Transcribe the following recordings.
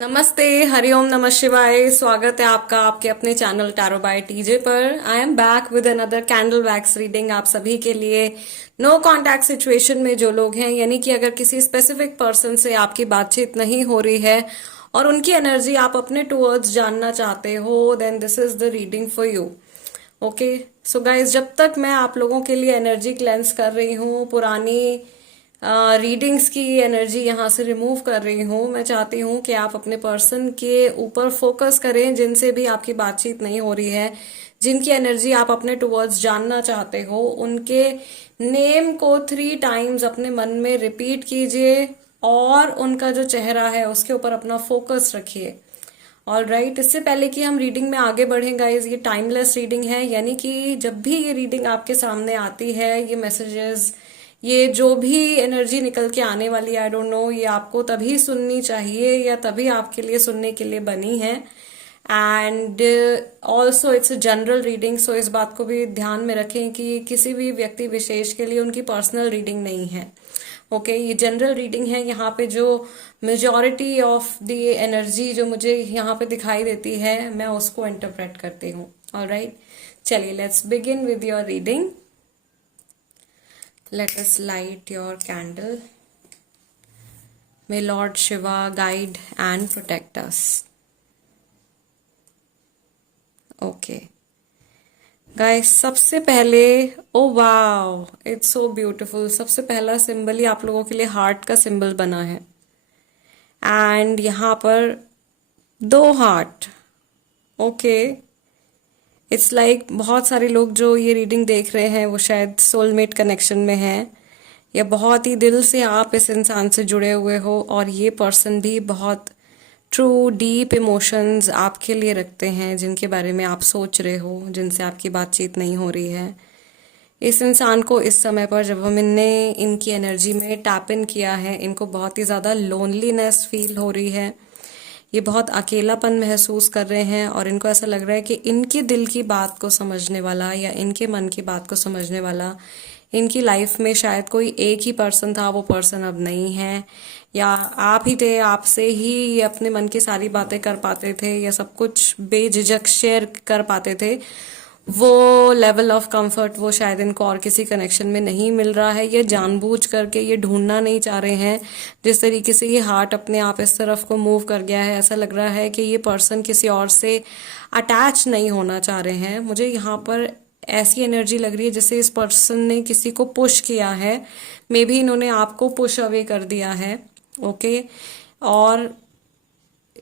नमस्ते, हरिओम नमः शिवाय। स्वागत है आपका आपके अपने चैनल टैरो बाय टीजे पर। I am back with another candle wax reading आप सभी के लिए। नो कांटेक्ट सिचुएशन में जो लोग हैं, यानी कि अगर किसी स्पेसिफिक पर्सन से आपकी बातचीत नहीं हो रही है और उनकी एनर्जी आप अपने टूवर्ड्स जानना चाहते हो, then this is the reading for you. Okay, so guys, जब तक मैं आप लोगों के लिए एनर्जी क्लेंस कर रही हूँ, पुरानी रीडिंग्स की एनर्जी यहाँ से रिमूव कर रही हूँ, मैं चाहती हूँ कि आप अपने पर्सन के ऊपर फोकस करें जिनसे भी आपकी बातचीत नहीं हो रही है, जिनकी एनर्जी आप अपने टुवर्ड्स जानना चाहते हो। उनके नेम को 3 टाइम्स अपने मन में रिपीट कीजिए और उनका जो चेहरा है उसके ऊपर अपना फोकस रखिए। ऑल राइट, इससे पहले कि हम रीडिंग में आगे बढ़ें गाइज, ये टाइमलेस रीडिंग है, यानी कि जब भी ये रीडिंग आपके सामने आती है, ये मैसेजेस, ये जो भी एनर्जी निकल के आने वाली, आई डोंट नो, ये आपको तभी सुननी चाहिए या तभी आपके लिए सुनने के लिए बनी है। And also it's a general reading, so इस बात को भी ध्यान में रखें कि किसी भी व्यक्ति विशेष के लिए उनकी पर्सनल रीडिंग नहीं है। ओके, ये जनरल रीडिंग है। यहाँ पे जो मेजॉरिटी ऑफ द एनर्जी जो मुझे यहाँ पे दिखाई देती है, मैं उसको इंटरप्रेट करती हूँ। ऑलराइट, चलिए let's begin with your reading. Let us light your candle. May Lord Shiva guide and protect us. Okay. Guys, सबसे पहले, oh wow, it's so beautiful. सबसे पहला सिंबल ही आप लोगों के लिए हार्ट का सिंबल बना है। एंड यहाँ पर 2 हार्ट। ओके, इट्स लाइक बहुत सारे लोग जो ये रीडिंग देख रहे हैं वो शायद सोलमेट कनेक्शन में हैं, या बहुत ही दिल से आप इस इंसान से जुड़े हुए हो और ये पर्सन भी बहुत ट्रू डीप इमोशंस आपके लिए रखते हैं, जिनके बारे में आप सोच रहे हो, जिनसे आपकी बातचीत नहीं हो रही है। इस इंसान को इस समय पर जब हम इनकी एनर्जी में टैप इन किया है, इनको बहुत ही ज़्यादा लोनलीनेस फील हो रही है। ये बहुत अकेलापन महसूस कर रहे हैं और इनको ऐसा लग रहा है कि इनके दिल की बात को समझने वाला या इनके मन की बात को समझने वाला इनकी लाइफ में शायद कोई एक ही पर्सन था, वो पर्सन अब नहीं है, या आप ही थे, आपसे ही ये अपने मन की सारी बातें कर पाते थे या सब कुछ बेझिझक शेयर कर पाते थे। वो लेवल ऑफ कंफर्ट वो शायद इनको और किसी कनेक्शन में नहीं मिल रहा है। ये जानबूझ करके ये ढूंढना नहीं चाह रहे हैं। जिस तरीके से ये हार्ट अपने आप इस तरफ को मूव कर गया है, ऐसा लग रहा है कि ये पर्सन किसी और से अटैच नहीं होना चाह रहे हैं। मुझे यहाँ पर ऐसी एनर्जी लग रही है जैसे इस पर्सन ने किसी को पुश किया है, मे बी इन्होंने आपको पुश अवे कर दिया है। ओके, और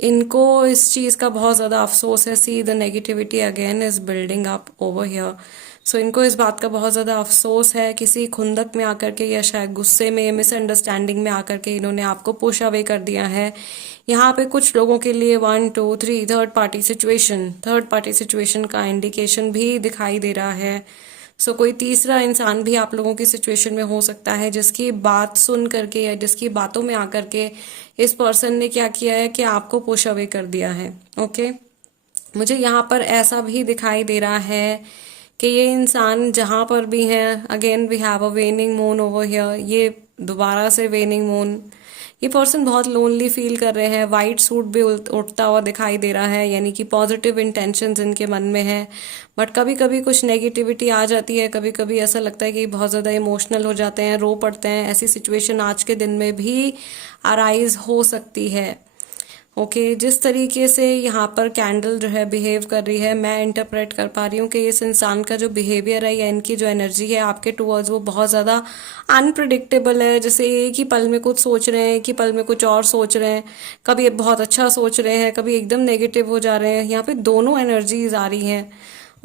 इनको इस चीज का बहुत ज्यादा अफसोस है। See the negativity again is building up over here. So इनको इस बात का बहुत ज्यादा अफसोस है, किसी खुंदक में आकर के या शायद गुस्से में, मिसअंडरस्टैंडिंग में आकर के इन्होंने आपको पुश अवे कर दिया है। यहाँ पे कुछ लोगों के लिए 1 2 3 थर्ड पार्टी सिचुएशन का इंडिकेशन भी दिखाई दे रहा है। सो कोई तीसरा इंसान भी आप लोगों की सिचुएशन में हो सकता है, जिसकी बात सुन करके या जिसकी बातों में आकर के इस पर्सन ने क्या किया है कि आपको पुश अवे कर दिया है। ओके, मुझे यहाँ पर ऐसा भी दिखाई दे रहा है कि ये इंसान जहां पर भी है, again we have a waning moon over here. ये दोबारा से वेनिंग मून, ये पर्सन बहुत लोनली फील कर रहे हैं। वाइट सूट भी उठता हुआ दिखाई दे रहा है, यानी कि पॉजिटिव इंटेंशंस इनके मन में है। बट कभी कभी कुछ नेगेटिविटी आ जाती है, कभी कभी ऐसा लगता है कि बहुत ज़्यादा इमोशनल हो जाते हैं, रो पड़ते हैं। ऐसी सिचुएशन आज के दिन में भी अराइज हो सकती है। ओके, जिस तरीके से यहाँ पर कैंडल जो है बिहेव कर रही है, मैं इंटरप्रेट कर पा रही हूँ कि इस इंसान का जो बिहेवियर है या इनकी जो एनर्जी है आपके टुवर्ड्स, वो बहुत ज़्यादा अनप्रिडिक्टेबल है। जैसे एक ही पल में कुछ सोच रहे हैं, एक ही पल में कुछ और सोच रहे हैं, कभी बहुत अच्छा सोच रहे हैं, कभी एकदम नेगेटिव हो जा रहे हैं। यहाँ पे दोनों एनर्जीज आ रही हैं।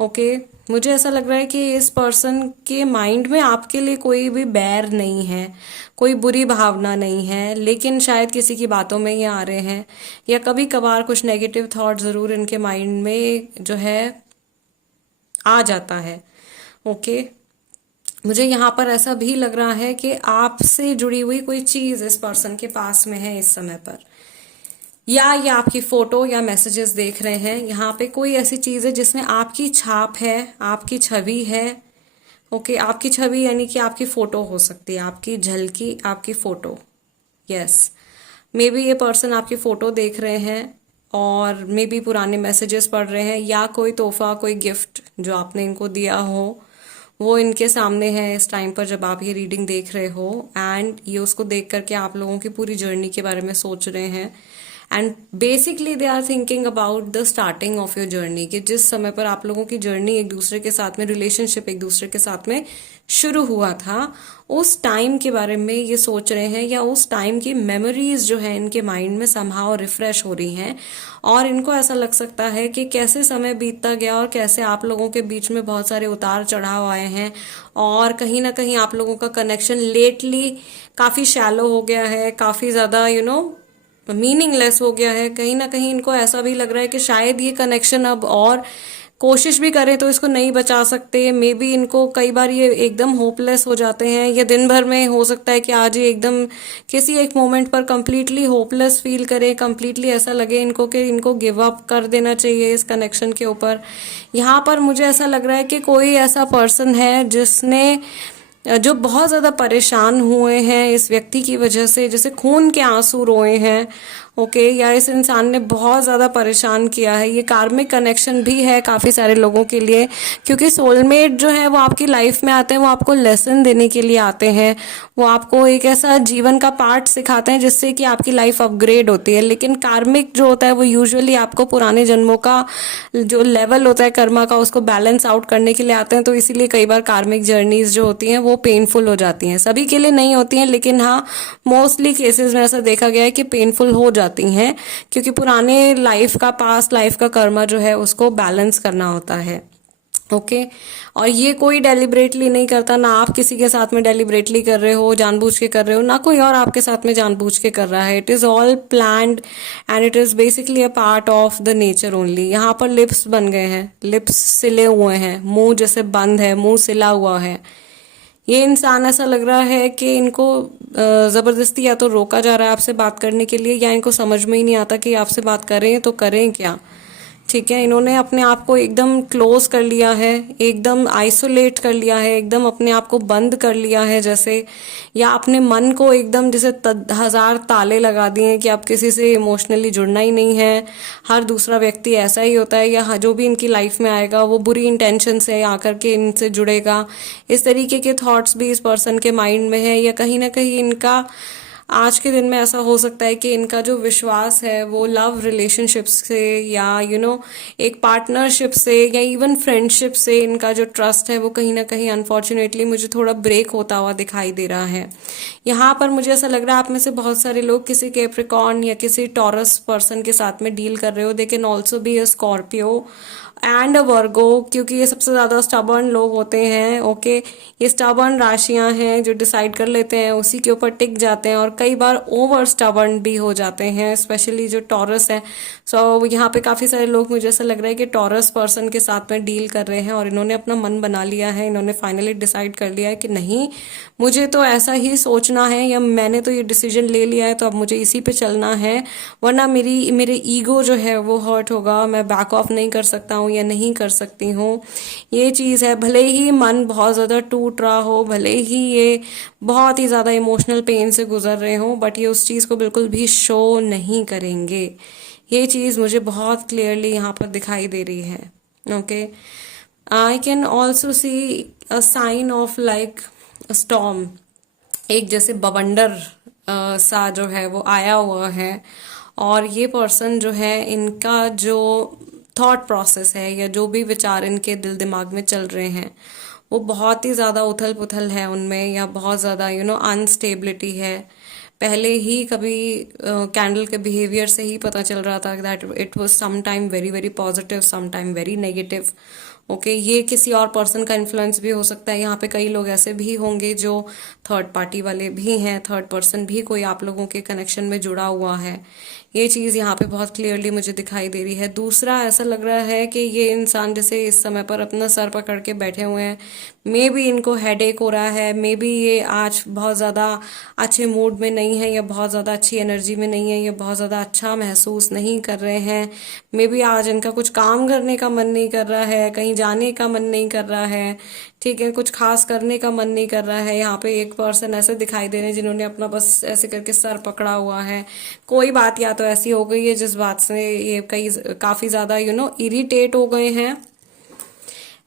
ओके, मुझे ऐसा लग रहा है कि इस पर्सन के माइंड में आपके लिए कोई भी बैर नहीं है, कोई बुरी भावना नहीं है, लेकिन शायद किसी की बातों में ये आ रहे हैं, या कभी कभार कुछ नेगेटिव थॉट जरूर इनके माइंड में जो है आ जाता है। ओके, मुझे यहाँ पर ऐसा भी लग रहा है कि आपसे जुड़ी हुई कोई चीज इस पर्सन के पास में है इस समय पर, या ये आपकी फोटो या मैसेजेस देख रहे हैं। यहाँ पे कोई ऐसी चीज है जिसमें आपकी छाप है, आपकी छवि है। ओके, आपकी छवि यानी कि आपकी फोटो हो सकती है, आपकी झलकी, आपकी फोटो। यस, मे बी ये पर्सन आपकी फोटो देख रहे हैं और मे बी पुराने मैसेजेस पढ़ रहे हैं, या कोई तोहफा, कोई गिफ्ट जो आपने इनको दिया हो वो इनके सामने है इस टाइम पर जब आप ये रीडिंग देख रहे हो। एंड ये उसको देख करके आप लोगों की पूरी जर्नी के बारे में सोच रहे हैं। And basically they are thinking about the starting of your journey, कि जिस समय पर आप लोगों की जर्नी एक दूसरे के साथ में, रिलेशनशिप एक दूसरे के साथ में शुरू हुआ था, उस टाइम के बारे में ये सोच रहे हैं, या उस टाइम की मेमोरीज जो है इनके माइंड में समहाउ रिफ्रेश हो रही हैं। और इनको ऐसा लग सकता है कि कैसे समय बीतता गया और कैसे आप लोगों के बीच में बहुत सारे उतार चढ़ाव आए हैं, और कहीं ना कहीं आप लोगों का कनेक्शन लेटली काफी शैलो हो गया है, काफी ज्यादा मीनिंगलेस हो गया है। कहीं ना कहीं इनको ऐसा भी लग रहा है कि शायद ये कनेक्शन अब और कोशिश भी करें तो इसको नहीं बचा सकते। मे बी इनको कई बार ये एकदम होपलेस हो जाते हैं, या दिन भर में हो सकता है कि आज ये एकदम किसी एक मोमेंट पर कंप्लीटली होपलेस फील करें, कंप्लीटली ऐसा लगे इनको कि इनको गिव अप कर देना चाहिए इस कनेक्शन के ऊपर। यहाँ पर मुझे ऐसा लग रहा है कि कोई ऐसा पर्सन है जिसने जो बहुत ज्यादा परेशान हुए हैं इस व्यक्ति की वजह से, जैसे खून के आंसू रोए हैं, ओके, या इस इंसान ने बहुत ज्यादा परेशान किया है। ये कार्मिक कनेक्शन भी है काफी सारे लोगों के लिए, क्योंकि सोलमेट जो है वो आपकी लाइफ में आते हैं, वो आपको लेसन देने के लिए आते हैं, वो आपको एक ऐसा जीवन का पार्ट सिखाते हैं जिससे कि आपकी लाइफ अपग्रेड होती है। लेकिन कार्मिक जो होता है वो यूजुअली आपको पुराने जन्मों का जो लेवल होता है कर्मा का, उसको बैलेंस आउट करने के लिए आते हैं। तो इसीलिए कई बार कार्मिक जर्नीज जो होती हैं वो पेनफुल हो जाती हैं, सभी के लिए नहीं होती हैं, लेकिन हाँ मोस्टली केसेस में ऐसा देखा गया है कि पेनफुल हो जाती हैं, क्योंकि पुराने लाइफ का, पास्ट लाइफ का कर्मा जो है उसको बैलेंस करना होता है। ओके और ये कोई डेलिबरेटली नहीं करता, ना आप किसी के साथ में डेलिबरेटली कर रहे हो, जानबूझ के कर रहे हो, ना कोई और आपके साथ में जानबूझ के कर रहा है। It is all planned and it is basically a part of the nature only. यहाँ पर लिप्स बन गए हैं, लिप्स सिले हुए हैं, मुंह जैसे बंद है, मुंह सिला हुआ है। ये इंसान ऐसा लग रहा है कि इनको जबरदस्ती या तो रोका जा रहा है आपसे बात करने के लिए, या इनको समझ में ही नहीं आता कि आपसे बात करें तो करें क्या। ठीक है, इन्होंने अपने आप को एकदम क्लोज कर लिया है, एकदम आइसोलेट कर लिया है, एकदम अपने आप को बंद कर लिया है जैसे, या अपने मन को एकदम जैसे हजार ताले लगा दिए हैं कि आप किसी से इमोशनली जुड़ना ही नहीं है। हर दूसरा व्यक्ति ऐसा ही होता है, या जो भी इनकी लाइफ में आएगा वो बुरी इंटेंशन से आकर के इनसे जुड़ेगा। इस तरीके के थॉट्स भी इस पर्सन के माइंड में है, या कहीं ना कहीं इनका आज के दिन में ऐसा हो सकता है कि इनका जो विश्वास है वो लव रिलेशनशिप से, या एक पार्टनरशिप से, या इवन फ्रेंडशिप से इनका जो ट्रस्ट है वो कहीं ना कहीं अनफॉर्चुनेटली मुझे थोड़ा ब्रेक होता हुआ दिखाई दे रहा है। यहाँ पर मुझे ऐसा लग रहा है आप में से बहुत सारे लोग किसी कैप्रिकॉर्न या किसी टॉरस पर्सन के साथ में डील कर रहे हो। They can also be a Scorpio and a Virgo, क्योंकि ये सबसे ज्यादा स्टबर्न लोग होते हैं। ओके ये स्टबर्न राशियां हैं जो डिसाइड कर लेते हैं, उसी के ऊपर टिक जाते हैं, और कई बार ओवर स्टबर्न भी हो जाते हैं, स्पेशली जो टॉरस है। सो यहाँ पे काफी सारे लोग, मुझे ऐसा लग रहा है कि टॉरस पर्सन के साथ में डील कर रहे हैं, और इन्होंने अपना मन बना लिया है, इन्होंने फाइनली डिसाइड कर लिया है कि नहीं, मुझे तो ऐसा ही सोचना है, या मैंने तो ये डिसीजन ले लिया है तो अब मुझे इसी पे चलना है, वरना मेरे ईगो जो है वो हर्ट होगा, मैं बैक ऑफ नहीं कर सकता हूँ या नहीं कर सकती हूँ। ये चीज़ है, भले ही मन बहुत ज़्यादा टूट रहा हो, भले ही ये बहुत ही ज़्यादा इमोशनल पेन से गुजर रहे हो, बट ये उस चीज़ को बिल्कुल भी शो नहीं करेंगे। ये चीज़ मुझे बहुत क्लियरली यहाँ पर दिखाई दे रही है। Okay I can also see a sign of like storm, एक जैसे बवंडर सा जो है वो आया हुआ है, और ये पर्सन जो है इनका जो थॉट प्रोसेस है, या जो भी विचार इनके दिल दिमाग में चल रहे हैं, वो बहुत ही ज़्यादा उथल पुथल है उनमें, या बहुत ज़्यादा अनस्टेबिलिटी है। पहले ही कभी कैंडल के बिहेवियर से ही पता चल रहा था that it was some time very very positive, some time very negative. Okay ये किसी और पर्सन का इन्फ्लुएंस भी हो सकता है। यहाँ पे कई लोग ऐसे भी होंगे जो थर्ड पार्टी वाले भी हैं, थर्ड पर्सन भी कोई आप लोगों के कनेक्शन में जुड़ा हुआ है। ये चीज़ यहाँ पे बहुत क्लियरली मुझे दिखाई दे रही है। दूसरा, ऐसा लग रहा है कि ये इंसान जैसे इस समय पर अपना सर पकड़ के बैठे हुए हैं। मे बी इनको हेडेक हो रहा है, मे बी ये आज बहुत ज़्यादा अच्छे मूड में नहीं है, या बहुत ज़्यादा अच्छी एनर्जी में नहीं है, या बहुत ज़्यादा अच्छा महसूस नहीं कर रहे हैं। मे बी आज इनका कुछ काम करने का मन नहीं कर रहा है, कहीं जाने का मन नहीं कर रहा है, ठीक है, कुछ खास करने का मन नहीं कर रहा है। यहाँ पे एक पर्सन ऐसे दिखाई दे रहे हैं जिन्होंने अपना बस ऐसे करके सर पकड़ा हुआ है। कोई बात या तो ऐसी हो गई है जिस बात से ये कई काफी ज्यादा इरिटेट हो गए हैं,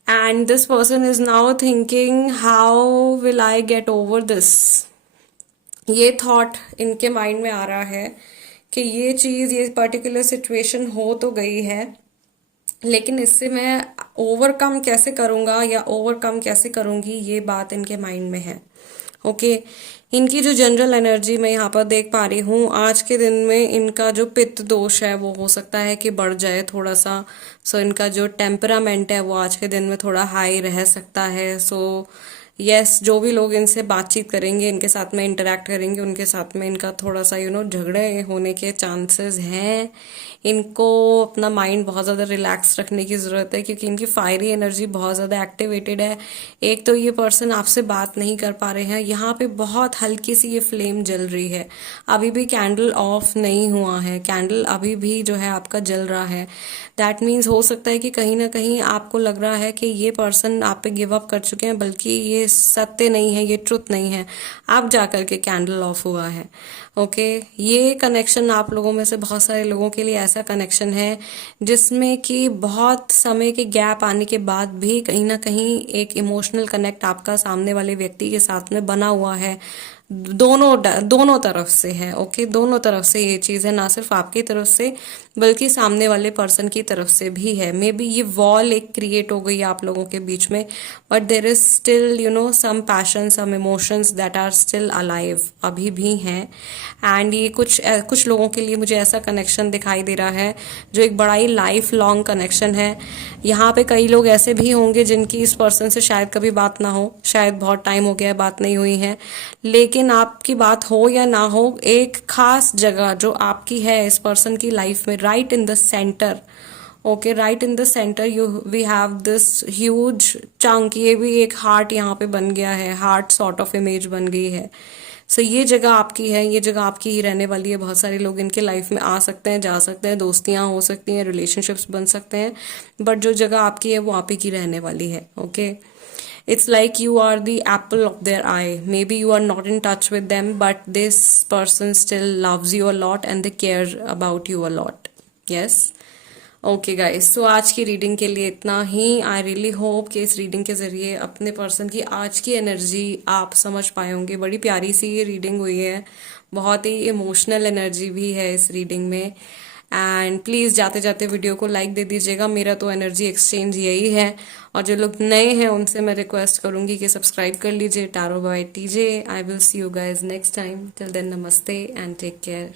and this person is now thinking how will I get over this. ये थॉट इनके माइंड में आ रहा है कि ये चीज, ये पर्टिकुलर सिचुएशन हो तो गई है, लेकिन इससे मैं ओवरकम कैसे करूंगा या ओवरकम कैसे करूंगी, ये बात इनके माइंड में है। ओके, इनकी जो जनरल एनर्जी मैं यहाँ पर देख पा रही हूँ, आज के दिन में इनका जो पित्त दोष है वो हो सकता है कि बढ़ जाए थोड़ा सा। सो इनका जो टेम्परामेंट है वो आज के दिन में थोड़ा हाई रह सकता है। सो यस, जो भी लोग इनसे बातचीत करेंगे, इनके साथ में इंटरेक्ट करेंगे, उनके साथ में इनका थोड़ा सा झगड़े होने के चांसेस हैं। इनको अपना माइंड बहुत ज़्यादा रिलैक्स रखने की ज़रूरत है, क्योंकि इनकी फायरी एनर्जी बहुत ज़्यादा एक्टिवेटेड है। एक तो ये पर्सन आपसे बात नहीं कर पा रहे हैं, यहाँ पे बहुत हल्की सी ये फ्लेम जल रही है, अभी भी कैंडल ऑफ नहीं हुआ है, कैंडल अभी भी जो है आपका जल रहा है। दैट मीन्स हो सकता है कि कहीं ना कहीं आपको लग रहा है कि ये पर्सन आप पे गिव अप कर चुके हैं, बल्कि ये सत्य नहीं है, ये ट्रुथ नहीं है, अब जाकर के कैंडल ऑफ हुआ है। ओके, ये कनेक्शन आप लोगों में से बहुत सारे लोगों के लिए ऐसा कनेक्शन है जिसमें कि बहुत समय के गैप आने के बाद भी कहीं ना कहीं एक इमोशनल कनेक्ट आपका सामने वाले व्यक्ति के साथ में बना हुआ है। दोनों तरफ से है। ओके, दोनों तरफ से ये चीज है, ना सिर्फ आपकी तरफ से बल्कि सामने वाले पर्सन की तरफ से भी है। मे बी ये वॉल एक क्रिएट हो गई आप लोगों के बीच में, but there is still some passion, some emotions that are still alive, अभी भी हैं। एंड ये कुछ लोगों के लिए मुझे ऐसा कनेक्शन दिखाई दे रहा है जो एक बड़ा ही लाइफ लॉन्ग कनेक्शन है। यहाँ पे कई लोग ऐसे भी होंगे जिनकी इस पर्सन से शायद कभी बात ना हो, शायद बहुत टाइम हो गया है बात नहीं हुई है, लेकिन आपकी बात हो या ना हो, एक खास जगह जो आपकी है इस पर्सन की लाइफ में, right in the centre. Okay, right in the centre we have this huge chunk, ये भी एक हार्ट यहाँ पे बन गया है, हार्ट सॉर्ट ऑफ इमेज बन गई है। सो ये जगह आपकी है, ये जगह आपकी ही रहने वाली है। बहुत सारे लोग इनके लाइफ में आ सकते हैं, जा सकते हैं, दोस्तियां हो सकती हैं, रिलेशनशिप्स बन सकते हैं, बट जो जगह आपकी है वो आप ही की रहने वाली है। Okay, it's like you are the apple of their eye. Maybe you are not in touch with them, but this person still loves you a lot and they care about you a lot. Yes. Okay guys, तो आज की reading के लिए इतना ही। I really hope कि इस reading के जरिए अपने पर्सन की आज की एनर्जी आप समझ पाए होंगे। बड़ी प्यारी सी ये रीडिंग हुई है, बहुत ही इमोशनल एनर्जी भी है इस रीडिंग में। एंड प्लीज जाते जाते वीडियो को लाइक दे दीजिएगा, मेरा तो एनर्जी एक्सचेंज यही है। और जो लोग नए हैं उनसे मैं रिक्वेस्ट करूंगी कि सब्सक्राइब कर लीजिए tarot by TJ. I will see you guys next time. Till then, नमस्ते एंड टेक केयर।